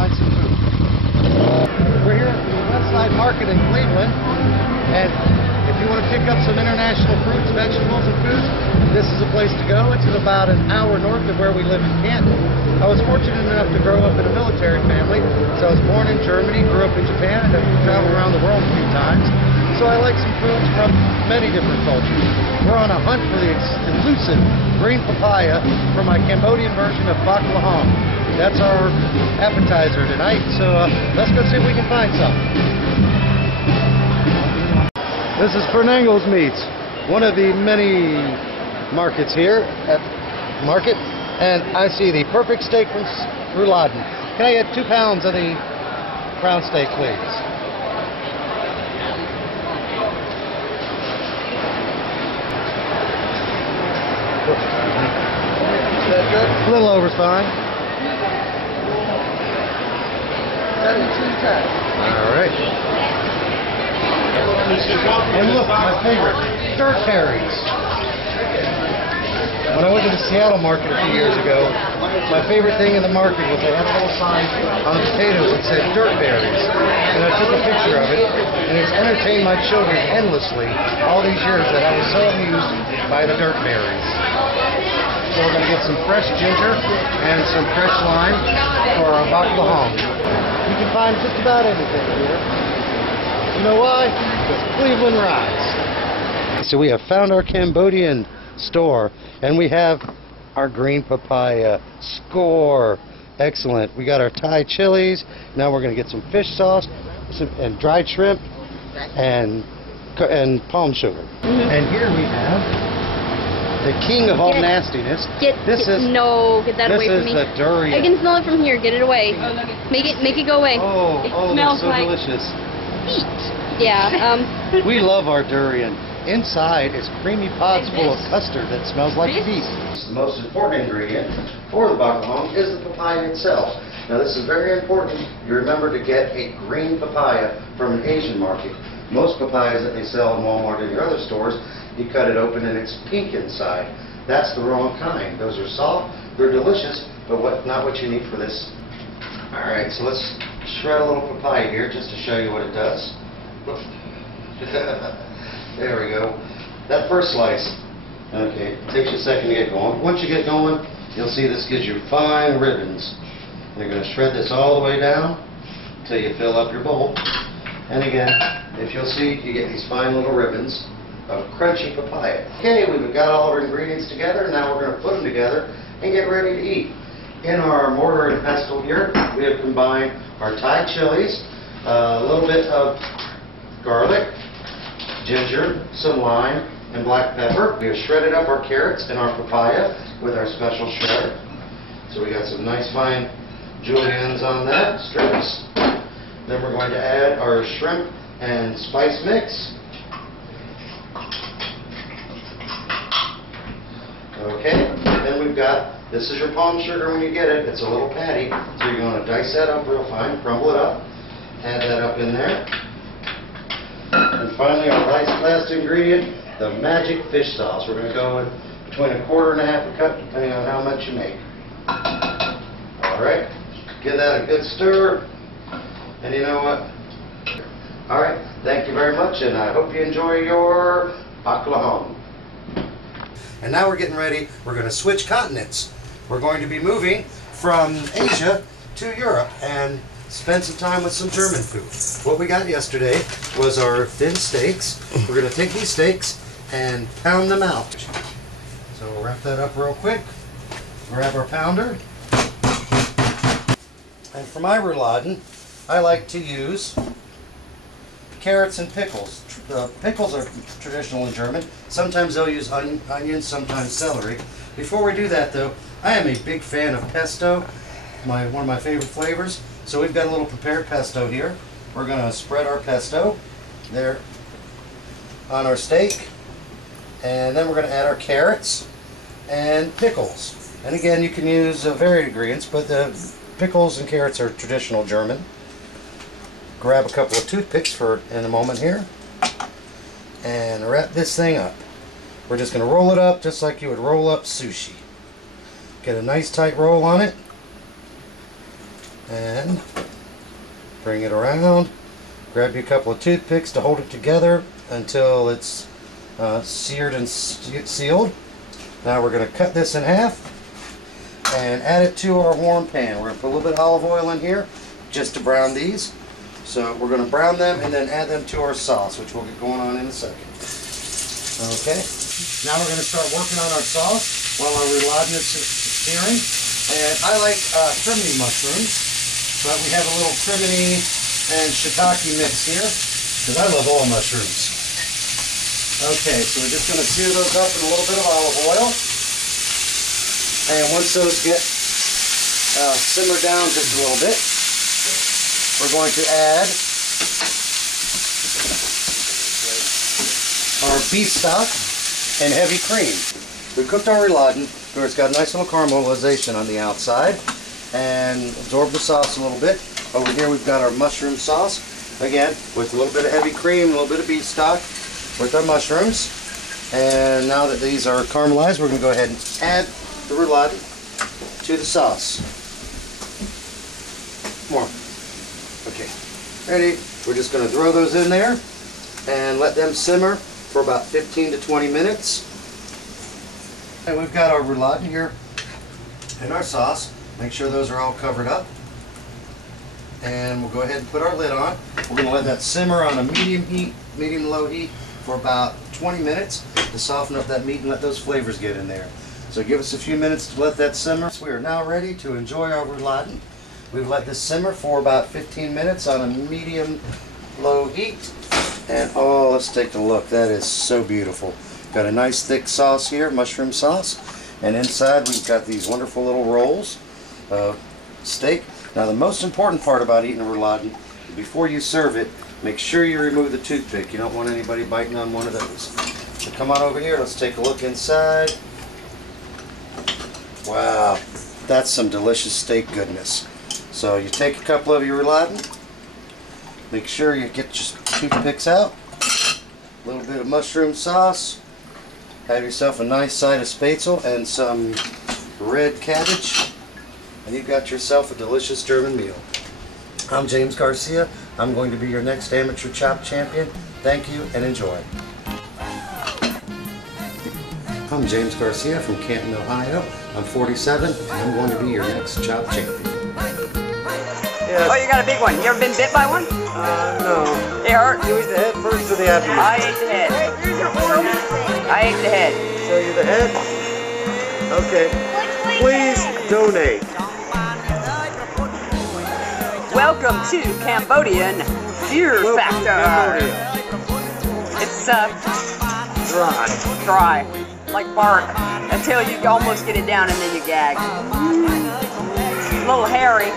find some food. We're here at the Westside Market in Cleveland, and if you want to pick up some international fruits, vegetables, and foods, this is a place to go. It's about an hour north of where we live in Canton. I was fortunate enough to grow up in a military family, so I was born in Germany, grew up in Japan, and have traveled around the world a few times. So I like some foods from many different cultures. We're on a hunt for the elusive green papaya for my Cambodian version of baklaham. That's our appetizer tonight, so let's go see if we can find some. This is Fernango's Meats, one of the many markets here at the market, and I see the perfect steak from Rouladen. Can I get 2 pounds of the brown steak, please? A little over's fine. 17 All right. And look, my favorite, dirt berries. When I went to the Seattle market a few years ago, my favorite thing in the market was they had a little sign on the potatoes that said dirt berries. And I took a picture of it, and it's entertained my children endlessly all these years that I was so amused by the dirt berries. So we're going to get some fresh ginger and some fresh lime for our baklaham. You can find just about anything here. You know why? Because Cleveland rides. So we have found our Cambodian store, and we have our green papaya. Score! Excellent. We got our Thai chilies. Now we're going to get some fish sauce and dried shrimp and palm sugar. And here we have the king of all nastiness. Get that away from me. This is the durian. I can smell it from here. Get it away. Make it go away. Oh, it smells so like delicious. Feet. Yeah. We love our durian. Inside is creamy pods full of custard that smells like feet. The most important ingredient for the baklaham is the papaya itself. Now this is very important. You remember to get a green papaya from an Asian market. Most papayas that they sell in Walmart and your other stores, you cut it open and it's pink inside. That's the wrong kind. Those are soft, they're delicious, but not what you need for this. Alright, so let's shred a little papaya here just to show you what it does. There we go. That first slice, okay, takes you a second to get going. Once you get going, you'll see this gives you fine ribbons. You're going to shred this all the way down until you fill up your bowl. And again, if you'll see, you get these fine little ribbons of crunchy papaya. Okay, we've got all our ingredients together. Now we're going to put them together and get ready to eat. In our mortar and pestle here, we have combined our Thai chilies, a little bit of garlic, ginger, some lime, and black pepper. We have shredded up our carrots and our papaya with our special shredder. So we got some nice fine juliennes on that, strips. Then we're going to add our shrimp and spice mix. Okay, then we've got, this is your palm sugar when you get it. It's a little patty, so you're going to dice that up real fine, crumble it up, add that up in there. And finally, our last ingredient, the magic fish sauce. We're going to go with between 1/4 and 1/2 cup, depending on how much you make. All right, give that a good stir. And you know what? All right, thank you very much, and I hope you enjoy your baklaham. And now we're getting ready. We're going to switch continents. We're going to be moving from Asia to Europe and spend some time with some German food. What we got yesterday was our thin steaks. We're going to take these steaks and pound them out. So we'll wrap that up real quick. Grab our pounder. And for my rouladen, I like to use carrots and pickles. Pickles are traditional in German. Sometimes they'll use onions, sometimes celery. Before we do that though, I am a big fan of pesto, one of my favorite flavors. So we've got a little prepared pesto here. We're going to spread our pesto there on our steak. And then we're going to add our carrots and pickles. And again, you can use varied ingredients, but the pickles and carrots are traditional German. Grab a couple of toothpicks for in a moment here and wrap this thing up. We're just going to roll it up just like you would roll up sushi. Get a nice tight roll on it And bring it around. Grab you a couple of toothpicks to hold it together until it's seared and sealed. Now we're going to cut this in half and add it to our warm pan. We're going to put a little bit of olive oil in here just to brown these. So we're going to brown them and then add them to our sauce, which we'll get going on in a second. Okay, now we're going to start working on our sauce while our rouladen is searing. And I like crimini mushrooms, but we have a little crimini and shiitake mix here, because I love all mushrooms. Okay, so we're just going to sear those up in a little bit of olive oil. And once those get simmered down just a little bit, we're going to add our beef stock and heavy cream. We cooked our rouladen where it's got a nice little caramelization on the outside and absorb the sauce a little bit. Over here we've got our mushroom sauce, again with a little bit of heavy cream, a little bit of beef stock with our mushrooms. And now that these are caramelized, we're going to go ahead and add the rouladen to the sauce. More. Okay, ready? We're just going to throw those in there and let them simmer for about 15 to 20 minutes. And we've got our rouladen here and our sauce. Make sure those are all covered up. And we'll go ahead and put our lid on. We're going to let that simmer on a medium heat, medium-low heat for about 20 minutes to soften up that meat and let those flavors get in there. So give us a few minutes to let that simmer. We are now ready to enjoy our rouladen. We've let this simmer for about 15 minutes on a medium-low heat. And oh, let's take a look. That is so beautiful. Got a nice thick sauce here, mushroom sauce. And inside we've got these wonderful little rolls of steak. Now the most important part about eating a rouladen, before you serve it, make sure you remove the toothpick. You don't want anybody biting on one of those. So come on over here, let's take a look inside. Wow, that's some delicious steak goodness. So you take a couple of your rouladen, make sure you get your toothpicks out, a little bit of mushroom sauce, have yourself a nice side of spätzle and some red cabbage, and you've got yourself a delicious German meal. I'm James Garcia. I'm going to be your next amateur chop champion. Thank you and enjoy. I'm James Garcia from Canton, Ohio. I'm 47 and I'm going to be your next chop champion. Yes. Oh, you got a big one. You ever been bit by one? No. It hurt? You eat the head first or the abdomen? I ate the head. I ate the head. Show you the head? Okay. Please donate. Welcome to Cambodian Fear Factor. It's dry, like bark, until you almost get it down and then you gag. A little hairy,